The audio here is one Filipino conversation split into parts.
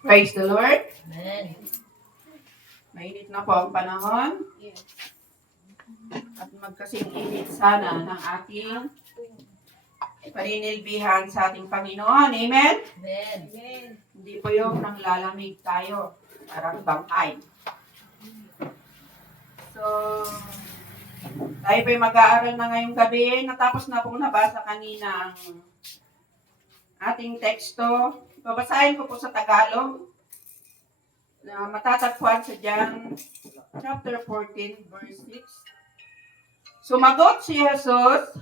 Praise the Lord. Amen. Mainit na po ang panahon. At magkasing-init sana ng ating paninilbihan sa ating Panginoon. Amen? Amen. Hindi po yung nanglalamig tayo. Parang bangkay. So, tayo po'y mag-aaral na ngayong gabi. Natapos na pong nabasa kanina ang ating teksto. Babasahin ko po sa Tagalog na matatagpuan sa John chapter 14, verse 6. Sumagot si Jesus,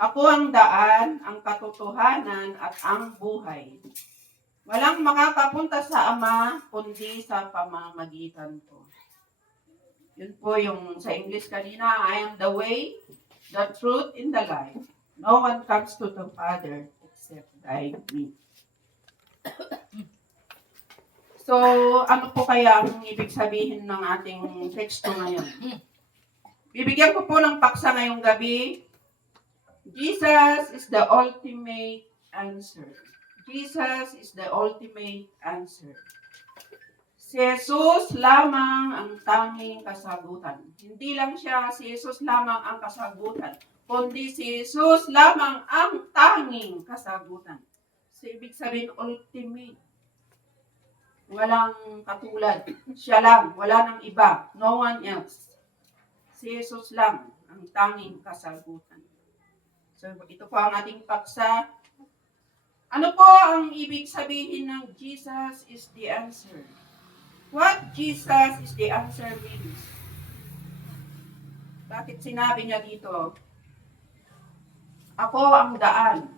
"Ako ang daan, ang katotohanan at ang buhay. Walang makakapunta sa Ama kundi sa pamamagitan ko." Yun po yung sa English kanina, "I am the way, the truth, and the life. No one comes to the Father except by me." So, ano po kaya ang ibig sabihin ng ating teksto ngayon? Bibigyan ko po ng paksa ngayong gabi. Jesus is the ultimate answer. Jesus is the ultimate answer. Si Jesus lamang ang tanging kasagutan. Hindi lang siya si Jesus lamang ang kasagutan, kundi si Jesus lamang ang tanging kasagutan. So, ibig sabihin, ultimate. Walang katulad. Siya lang. Wala nang iba. No one else. Si Jesus lang ang tanging kasagutan. So, ito po ang ating paksa. Ano po ang ibig sabihin ng Jesus is the answer? What Jesus is the answer means? Bakit sinabi niya dito? Ako ang daan,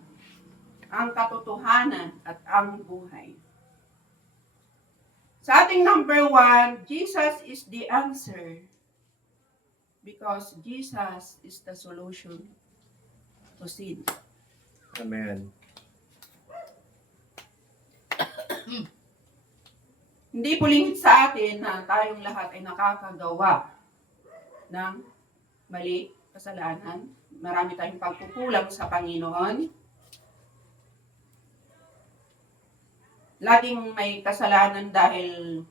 ang katotohanan, at ang buhay. Sa ating number 1, Jesus is the answer because Jesus is the solution to sin. Amen. Hindi po lingid sa atin na tayong lahat ay nakakagawa ng mali, kasalanan. Marami tayong pagkukulang sa Panginoon. Laging may kasalanan dahil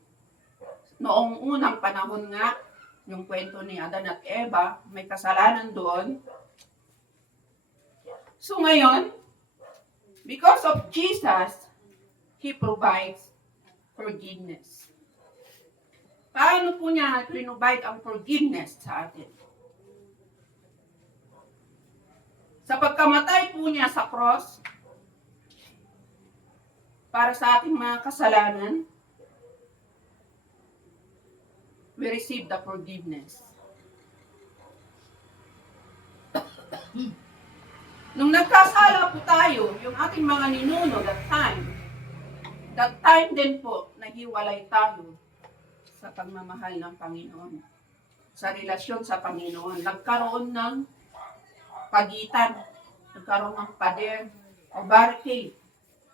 noong unang panahon nga, yung kwento ni Adan at Eva, may kasalanan doon. So ngayon, because of Jesus, He provides forgiveness. Paano po niya provide ang forgiveness sa atin? Sa pagkamatay po niya sa cross, para sa ating mga kasalanan, we receive the forgiveness. Nung nagkasala po tayo, yung ating mga ninuno that time din po, nahiwalay tayo sa pagmamahal ng Panginoon. Sa relasyon sa Panginoon. Nagkaroon ng pagitan. Nagkaroon ng pader o barricade.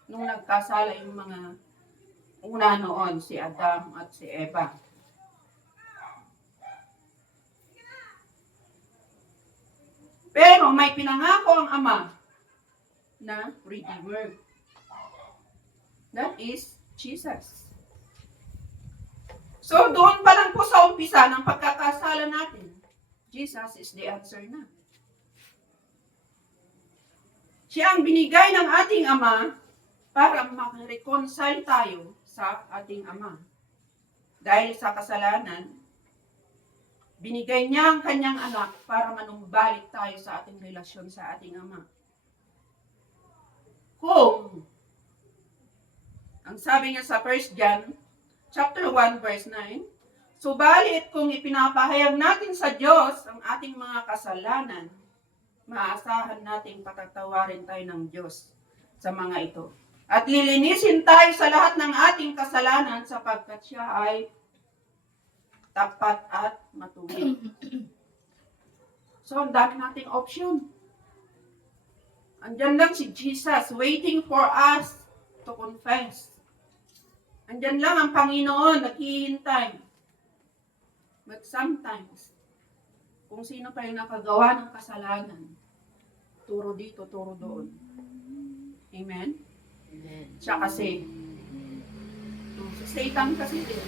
Nung nagkasala yung mga una noon, si Adam at si Eva. Pero may pinangako ang Ama na Redeemer. That is Jesus. So doon pa lang po sa umpisa ng pagkakasala natin, Jesus is the answer na. Siya ang binigay ng ating Ama para mag-reconcile tayo sa ating Ama. Dahil sa kasalanan, binigay niya ang kanyang anak para manumbalik tayo sa ating relasyon sa ating Ama. Kung, ang sabi niya sa 1 John, chapter 1, verse 9, "Subalit kung ipinapahayag natin sa Diyos ang ating mga kasalanan, maaasahan nating patatawarin tayo ng Diyos sa mga ito. At lilinisin tayo sa lahat ng ating kasalanan sapagkat siya ay tapat at matuwid." So, ang dami nating option. Andyan lang si Jesus waiting for us to confess. Andyan lang ang Panginoon naghihintay. But sometimes, kung sino pa yung nakagawa ng kasalanan, turo dito, turo doon. Amen? Amen. Siya kasi, Satan kasi din.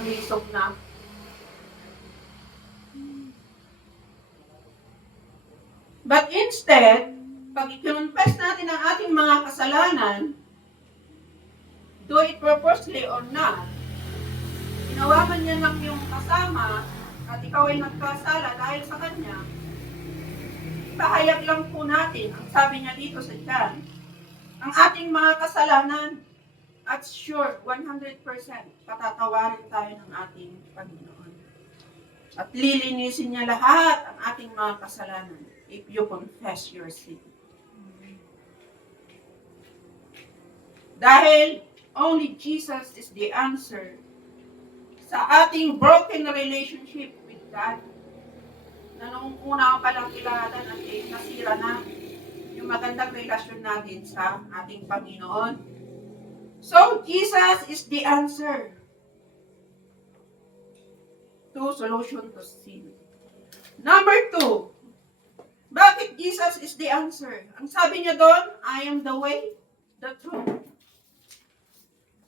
Nilisog na. But instead, pag i-confess natin ang ating mga kasalanan, do it purposely or not, ginawa man niya ng iyong kasama at ikaw ay nagkasala dahil sa kanya, ipahayag lang po natin, ang sabi niya dito sa tiyan, ang ating mga kasalanan at sure, 100% patatawarin tayo ng ating Panginoon. At lilinisin niya lahat ang ating mga kasalanan if you confess your sin. Dahil only Jesus is the answer sa ating broken relationship with God. Na noong una pa lang kilatan at nasira na yung magandang relasyon natin sa ating Panginoon. So, Jesus is the answer to solution to sin. Number 2, bakit Jesus is the answer? Ang sabi niya doon, I am the way, the truth.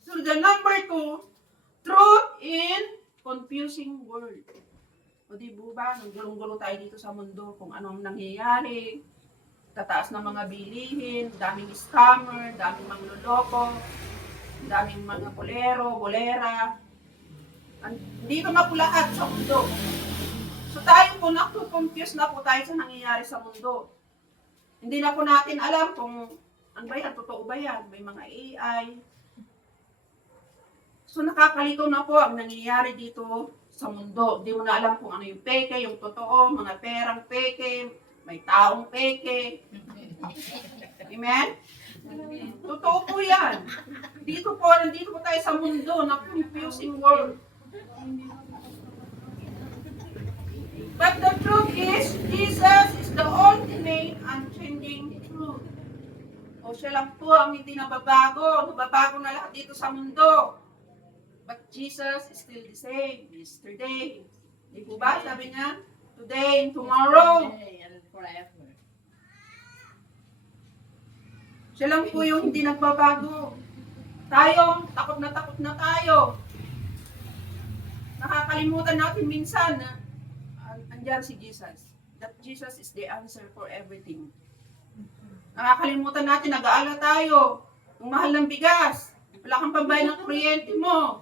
So, the number 2, truth in confusing world. O di ba, nung gulong-gulo tayo dito sa mundo kung anong nangyayari, tataas ng mga bilihin, daming scammer, daming mangloloko, daming mga bolera. Dito na po lahat sa mundo. So tayo po, naku-confuse na po tayo sa nangyayari sa mundo. Hindi na po natin alam kung ano ba yan, totoo ba yan, may mga AI. So nakakalito na po ang nangyayari dito sa mundo. Hindi mo na alam kung ano yung peke, yung totoo, mga perang peke, may taong peke. Amen? Totoo po yan. Nandito po tayo sa mundo na confusing world. But the truth is, Jesus is the ultimate unchanging truth. O siya lang po ang hindi nababago. Nababago na lahat dito sa mundo. But Jesus is still the same. Yesterday. Di po ba? Sabi niya, today and tomorrow. And forever. Siya lang po yung hindi nagbabago. Tayo, takot na tayo. Nakakalimutan natin minsan na andyan si Jesus. That Jesus is the answer for everything. Nakakalimutan natin, nag-aala tayo. Ang mahal ng bigas. Wala kang pambayad ng kuryente mo.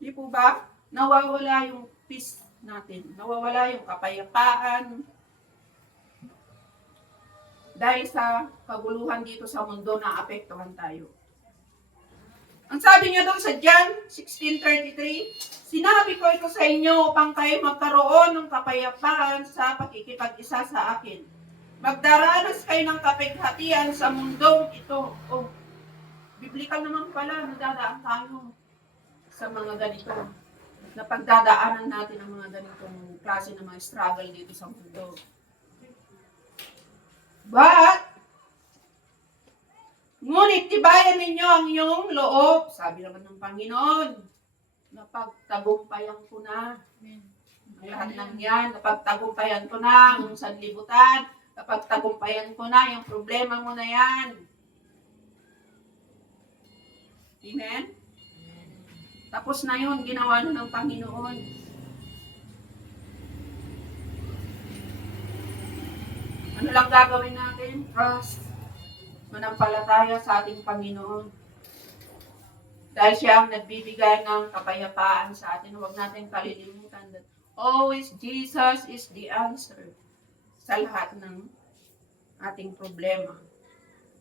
Di po ba? Nawawala yung peace natin. Nawawala yung kapayapaan. Dahil sa kaguluhan dito sa mundo na apektuhan tayo. Ang sabi niya doon sa John 16:33, sinabi ko ito sa inyo upang kayo magkaroon ng kapayapaan sa pakikipag-isa sa akin. Magdaranas kayo ng kapighatian sa mundong ito. Oh, biblikal naman pala, nadadaan tayo sa mga ganito. Napagdadaanan natin ang mga ganitong klase ng mga struggle dito sa mundo. But, ngunit tibayan ninyo ang iyong loob, sabi naman ng Panginoon, napagtagumpayan ko na. Ang lahat ng yan, napagtagumpayan ko na ang sanlibutan, napagtagumpayan ko na yung problema mo na yan. Amen? Tapos na yun, ginawa na ng Panginoon. Ano lang gagawin natin? Trust. Manampalataya sa ating Panginoon. Dahil siya ang nagbibigay ng kapayapaan sa atin. Huwag natin kalilimutan that always Jesus is the answer sa lahat ng ating problema.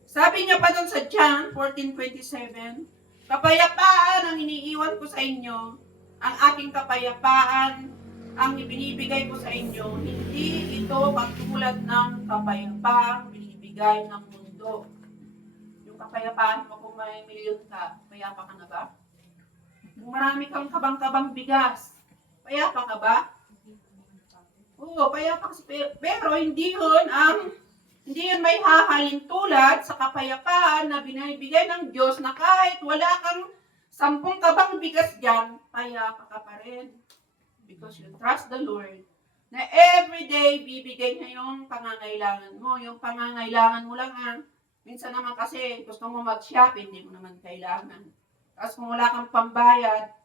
Sabi niya pa doon sa John 14:27, kapayapaan ang iniiwan ko sa inyo, ang aking kapayapaan ang ibinibigay ko sa inyo, hindi ito katulad ng kapayapaang binibigay ng mundo. Yung kapayapaan mo kung may milyon ka, payapa ka na ba? Kung marami kang kabang-kabang bigas, payapa ka ba? Oo, payapa ka. Pero hindi yun may hahalin tulad sa kapayapaan na binibigay ng Diyos na kahit wala kang 10 kabang bigas dyan, payapa ka pa rin. Because you trust the Lord na everyday bibigay niya yung pangangailangan mo. Yung pangangailangan mo lang Minsan naman kasi gusto mo mag-shop, hindi mo naman kailangan. Tapos kung wala kang pambayad,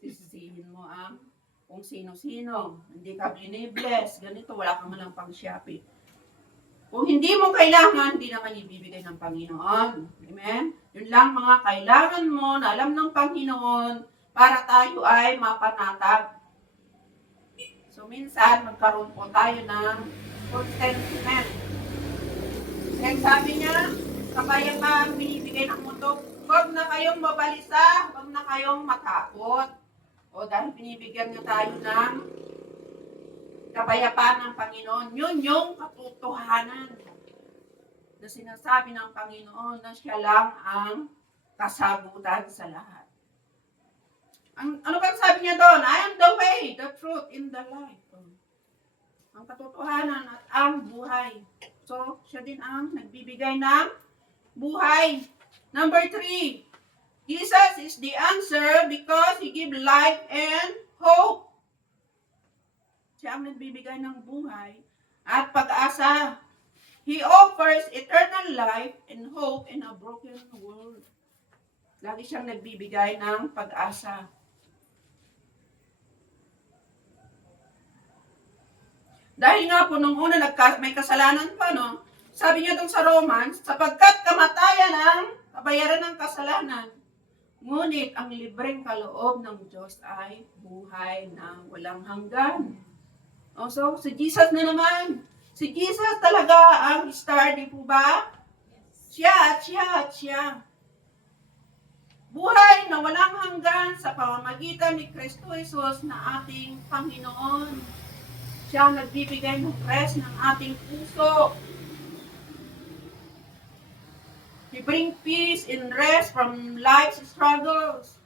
sisisihin mo ang kung sino-sino. Hindi ka binibless. Ganito, wala kang malang pang-shopping. Kung hindi mo kailangan, hindi naman ibibigay ng Panginoon. Amen? Yun lang mga kailangan mo na alam ng Panginoon para tayo ay mapanatag. So minsan, magkaroon po tayo ng contentment. And sabi niya, kapayapaan binibigay ng mundo, huwag na kayong mabalisa, huwag na kayong matakot. O dahil binibigyan niya tayo ng kapayapaan ng Panginoon, yun yung katotohanan na sinasabi ng Panginoon na siya lang ang kasagutan sa lahat. Ano bang sabi niya doon? I am the way, the truth, and the life. Ang katotohanan at ang buhay. So, siya din ang nagbibigay ng buhay. Number 3, Jesus is the answer because He gives life and hope. Siya ang nagbibigay ng buhay at pag-asa. He offers eternal life and hope in a broken world. Lagi siyang nagbibigay ng pag-asa. Dahil nga po, nung una may kasalanan pa, no? Sabi niya doon sa Romans, sapagkat kamatayan ang kabayaran ng kasalanan, ngunit ang libreng kaloob ng Diyos ay buhay na walang hanggan. So, si Jesus na naman. Si Jesus talaga ang star, di po ba? Siya. Buhay na walang hanggan sa pamamagitan ni Kristo Jesus na ating Panginoon. Siya ang nagbibigay ng rest ng ating puso. He brings peace and rest from life's struggles.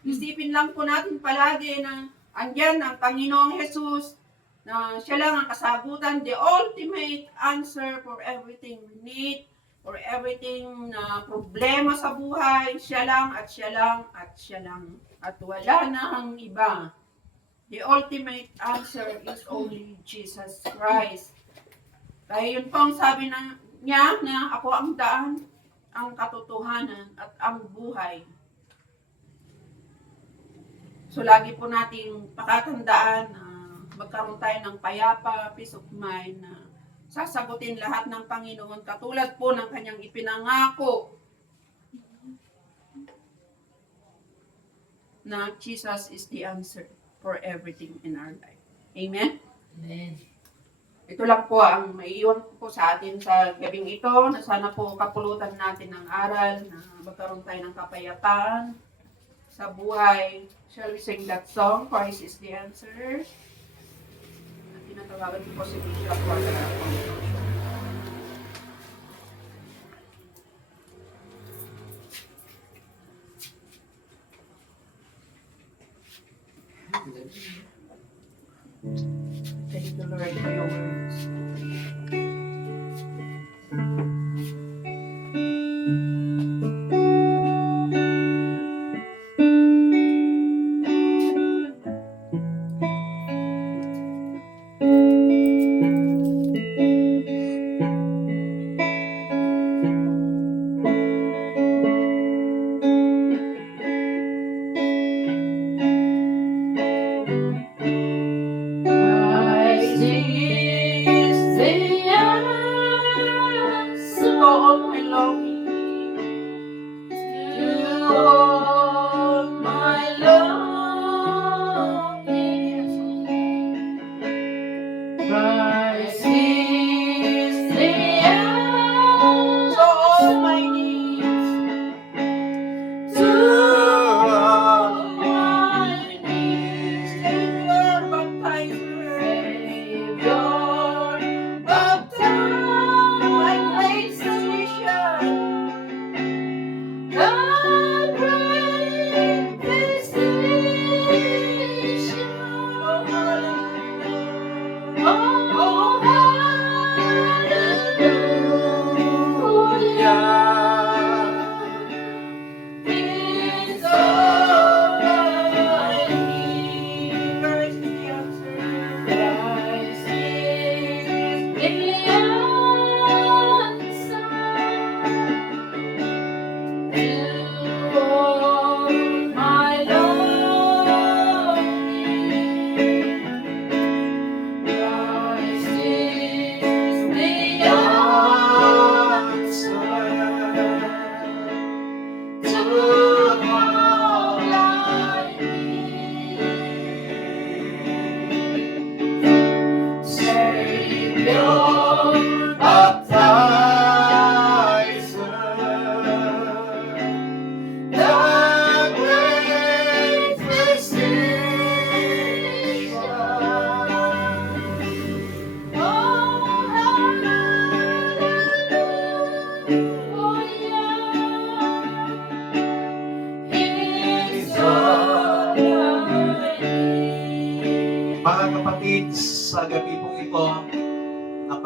Isipin lang po natin palagi na andyan ang Panginoong Jesus, na siya lang ang kasagutan, the ultimate answer for everything we need, for everything na problema sa buhay. Siya lang at siya lang at siya lang. At wala na ang iba. The ultimate answer is only Jesus Christ. Kaya yun po ang sabi niya na ako ang daan, ang katotohanan at ang buhay. So lagi po nating pakatandaan na magkaroon tayo ng payapa, peace of mind na sasagutin lahat ng Panginoon katulad po ng kanyang ipinangako na Jesus is the answer for everything in our life. Amen? Amen. Ito lang po ang maiiwan ko sa atin sa gabing ito, na sana po kapulutan natin ng aral, na magkaroon tayo ng kapayapaan sa buhay. Shall we sing that song, Christ is the answer? At tinatawagan ko po si Bishop Wanda. Thank you, Lord, for your words. Christ is the answer To all my longing, to all my longing. Christ is the to all my answer needs, to all my needs. Savior, baptizer, Savior, my great baptize physician,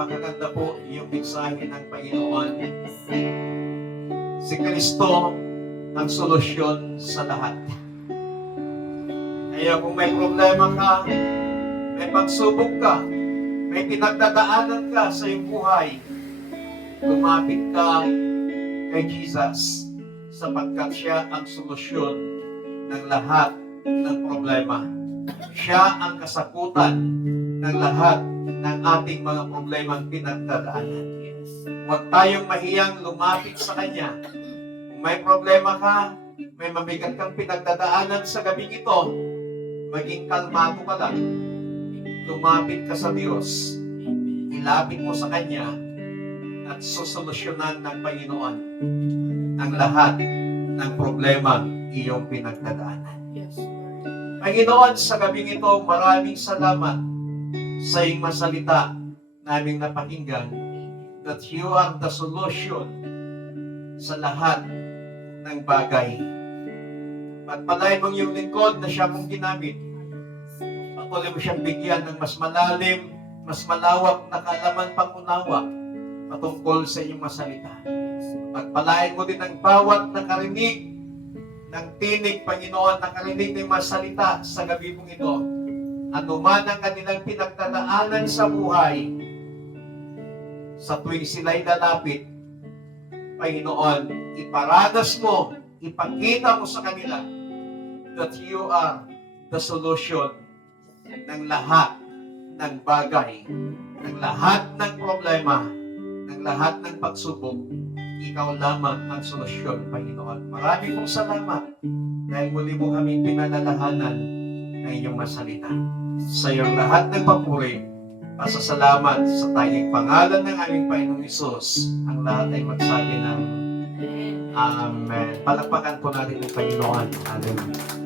Napakaganda po yung mensahe ng Panginoon. Si Kristo ang solusyon sa lahat. Kaya kung may problema ka, may pagsubok ka, may pinagdadaanan ka sa iyong buhay, lumapit ka kay Jesus sapagkat siya ang solusyon ng lahat ng problema. Siya ang kasagutan ng lahat ng ating mga problemang pinagdadaanan. Huwag tayong mahiyang lumapit sa Kanya. Kung may problema ka, may mabigat kang pinagdadaanan sa gabing ito, maging kalmado ka lang. Lumapit ka sa Diyos. Ilapit mo sa Kanya at susolusyonan ng Panginoon ang lahat ng problema iyong pinagdadaanan. Yes, Lord. Panginoon, sa gabing ito, maraming salamat sa iyong masalita naming napakinggan that you are the solution sa lahat ng bagay. Pagpalain mong iyong lingkod na siya mong ginamit. Patuloy mo siyang bigyan ng mas malalim, mas malawak na kaalaman pangunawa patungkol sa iyong masalita. Pagpalain mo din ang bawat nakarinig ng tinig, Panginoon, nakarinig ng masalita sa gabi mong ito. Ano man ang kanilang pinagdadaanan sa buhay, sa tuwing sila'y lalapit, Panginoon, iparanas mo, ipakita mo sa kanila that you are the solution ng lahat ng bagay, ng lahat ng problema, ng lahat ng pagsubok. Ikaw lamang ang solusyon, Panginoon. Marami pong salamat dahil muli mo kaming pinalalahanan ng iyong masalita. Sa iyong lahat ng papuri, pasasalamat sa tayong pangalan ng aming Panginoong Hesus. Ang lahat ay magsabi ng Amen. Palakpakan po natin ang Panginoon. Amen.